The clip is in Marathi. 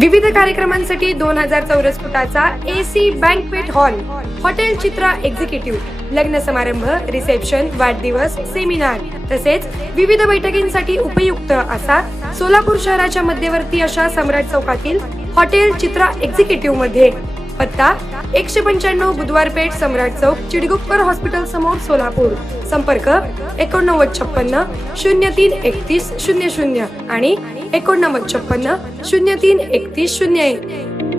विविध कार्यक्रमांसाठी 2000 चौरस फुटाचा AC बँकवेट हॉल, हॉटेल चित्रा एक्झिक्युटिव्ह, लग्न समारंभ, रिसेप्शन, वाढदिवस, सेमिनार तसेच विविध बैठकींसाठी उपयुक्त असा सोलापूर शहराच्या मध्यवर्ती अशा सम्राट चौकातील हॉटेल चित्रा एक्झिक्युटिव्ह मध्ये. पत्ता 195 बुधवार पेठ, सम्राट चौक, चिडगुप्कर हॉस्पिटल समोर, सोलापूर. संपर्क 8956 03 31 00 आणि 8956 03 31 01.